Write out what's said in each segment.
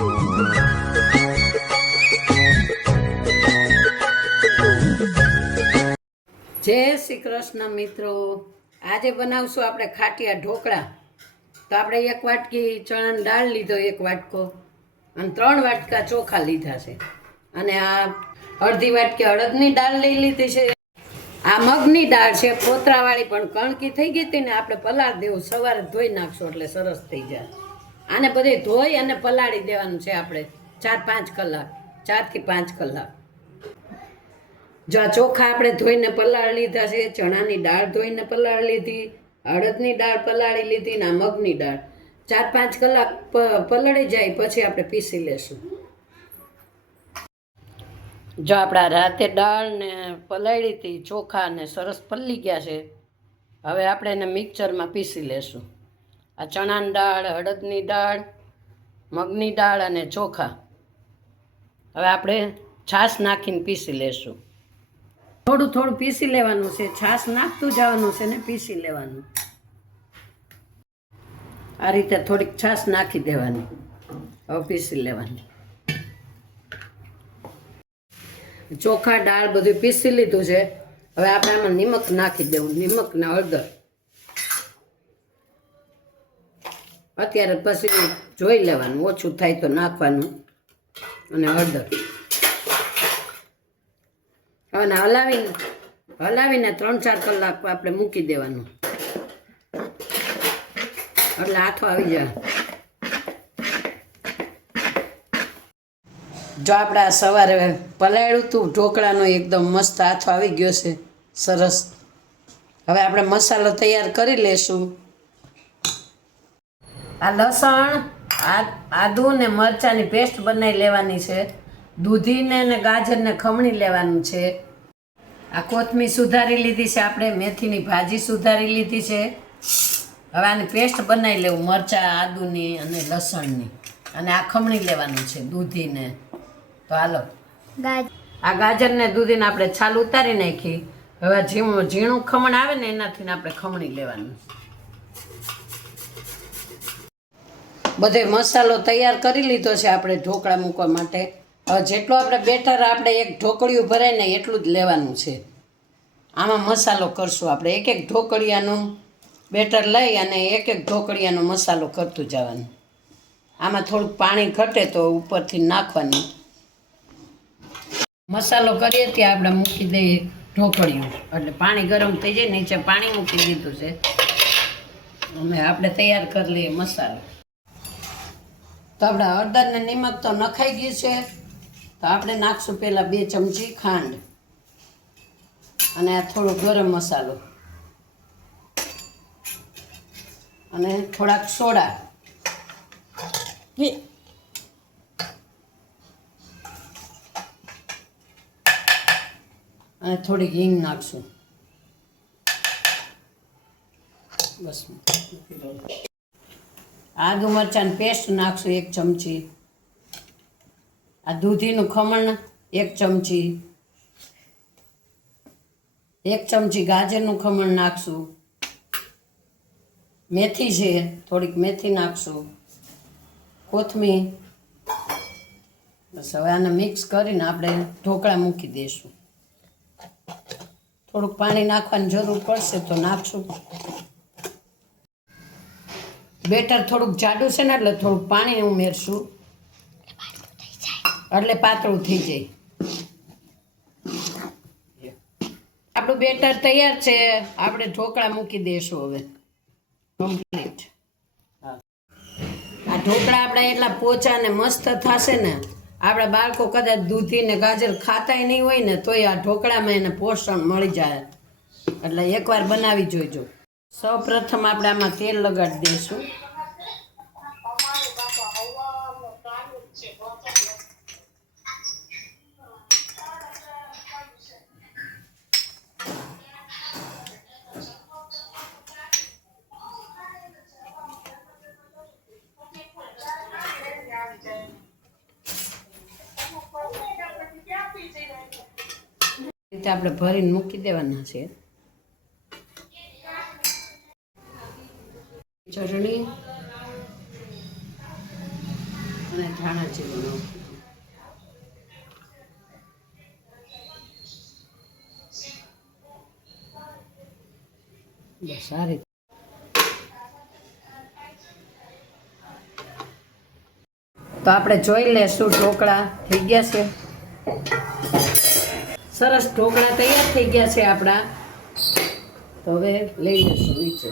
જય શ્રી કૃષ્ણ મિત્રો, આજે બનાવશું આપણે ખાટિયા ઢોકળા. તો આપણે એક વાટકી ચણાની દાળ લીધો, એક વાટકો, અને 3 વાટકા ચોખા લીધા છે, અને આ અડધી વાટકી અડદની દાળ લઈ લીધી છે. આ મગની દાળ છે, ફોતરાવાળી, પણ કણકી થઈ ગઈ હતી ને, આપણે પલાળ દેવું, સવારે ધોઈ નાખશું એટલે સરસ થઈ જાય. આને બધે ધોઈ અને પલાળી દેવાનું છે આપણે 4-5 કલાક, 4 થી 5 કલાક. જો આ ચોખા આપણે ધોઈને પલાળી લીધા છે, ચણાની દાળ ધોઈને પલાળી લીધી, અડદની દાળ પલાળી લીધી, ને આ મગની દાળ 4-5 કલાક પલળી જાય પછી આપણે પીસી લેશું. જો આપણા રાતે દાળ ને પલાળી હતી, ચોખા ને સરસ પલળી ગયા છે. હવે આપણે એને મિક્સરમાં પીસી લેશું. આ ચણાની દાળ, અડદની દાળ, મગની દાળ અને ચોખા હવે આપણે છાશ નાખીને પીસી લેશું. થોડું થોડું પીસી લેવાનું છે, છાશ નાખતું જવાનું છે ને પીસી લેવાનું. આ રીતે થોડીક છાશ નાખી દેવાની, હવે પીસી લેવાની. ચોખા દાળ બધું પીસી લીધું છે. હવે આપણે આમાં નિમક નાખી દેવું, નિમક ને હળદર. અત્યારે પછી જોઈ લેવાનું, ઓછું થાય તો નાખવાનું, અને હળદર. હવે હલાવીને 3-4 કલાક આપણે મૂકી દેવાનું, એટલે આથો આવી જાય. જો આપણે આ સવારે પલાળ્યું હતું ઢોકળાનો, એકદમ મસ્ત આથો આવી ગયો છે, સરસ. હવે આપણે મસાલો તૈયાર કરી લેશું. આ લસણ, આદુ ને મરચાંની પેસ્ટ બનાવી લેવાની છે. દૂધીને ને ગાજરને ખમણી લેવાનું છે. આ કોથમીર સુધારી લીધી છે આપણે, મેથીની ભાજી સુધારી લીધી છે. હવે આની પેસ્ટ બનાવી લેવું, મરચાં, આદુની અને લસણની, અને આ ખમણી લેવાનું છે દૂધીને. તો હાલો, આ ગાજરને દૂધીને આપણે છાલ ઉતારી નાખી. હવે ઝીણું ખમણ આવે ને એનાથી આપણે ખમણી લેવાનું. બધે મસાલો તૈયાર કરી લીધો છે આપણે ઢોકળા મૂકવા માટે. હવે જેટલું આપણે બેટર, આપણે એક ઢોકળિયું ભરાય ને એટલું જ લેવાનું છે. આમાં મસાલો કરશું આપણે, એક ઢોકળિયાનું બેટર લઈ અને એક ઢોકળિયાનો મસાલો કરતું જવાનું. આમાં થોડુંક પાણી ઘટે તો ઉપરથી નાખવાનું. મસાલો કરીએ ત્યાં આપણે મૂકી દઈએ ઢોકળિયું, એટલે પાણી ગરમ થઈ જાય. નીચે પાણી મૂકી દીધું છે, અને આપણે તૈયાર કરી લઈએ મસાલો. તો આપણે હળદર ને નિમક તો નખાઈ ગયું છે. તો આપણે નાખશું પહેલાં 2 ચમચી ખાંડ, અને આ થોડો ગરમ મસાલો, અને થોડાક સોડા, અને થોડીક હિંગ નાખશું. બસ. આદુ મરચાંની પેસ્ટ નાખશું 1 ચમચી. આ દૂધીનું ખમણ 1 ચમચી. 1 ચમચી ગાજરનું ખમણ નાખશું. મેથી છે, થોડીક મેથી નાખશું. કોથમીર. બસ. હવે આને મિક્સ કરીને આપણે ઢોકળા મૂકી દઈશું. થોડુંક પાણી નાખવાની જરૂર પડશે તો નાખશું. બેટર થોડુંક જાડું છે ને, એટલે થોડુંક પાણી ઉમેરશું, એટલે પાતળું થઈ જાય. આપણું બેટર તૈયાર છે, આપણે ઢોકળા મૂકી દઈશું હવે કમ્પ્લીટ. આ ઢોકળા આપણા એટલા પોચા ને મસ્ત થશે ને, આપણા બાળકો કદાચ દૂધી ને ગાજર ખાતાય નહીં હોય ને, તોય આ ઢોકળામાં એને પોષણ મળી જાય. એટલે એકવાર બનાવી જોઈજો. સૌ પ્રથમ આપણે આમાં તેલ લગાડી દઈશું. આપણે ભરીને મૂકી દેવાના છે. ચટણી અને ધાણા જીરું બસ સારી. તો આપણે જોઈ લેશું ઢોકળા થઈ ગયા છે. સરસ ઢોકળા તૈયાર થઈ ગયા છે આપણા. તો હવે લઈ લઈશું નીચે.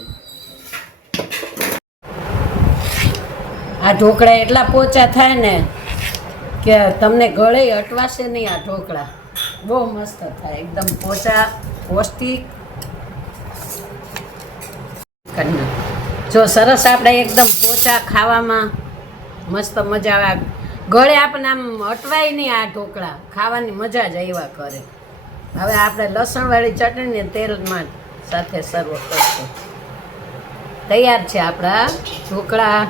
આ ઢોકળા એટલા પોચા થાય ને કે તમને ગળે અટવાશે નહીં. આ ઢોકળા બહુ મસ્ત થાય, એકદમ પોચા, પૌષ્ટિક. જો સરસ આપણે એકદમ પોચા, ખાવામાં મસ્ત મજા આવે. ગળે આપણને આમ અટવાય નહીં. આ ઢોકળા ખાવાની મજા જ આવ્યા કરે. હવે આપણે લસણવાળી ચટણીને તેલમાં સાથે સર્વ કરશું. તૈયાર છે આપણા ઢોકળા.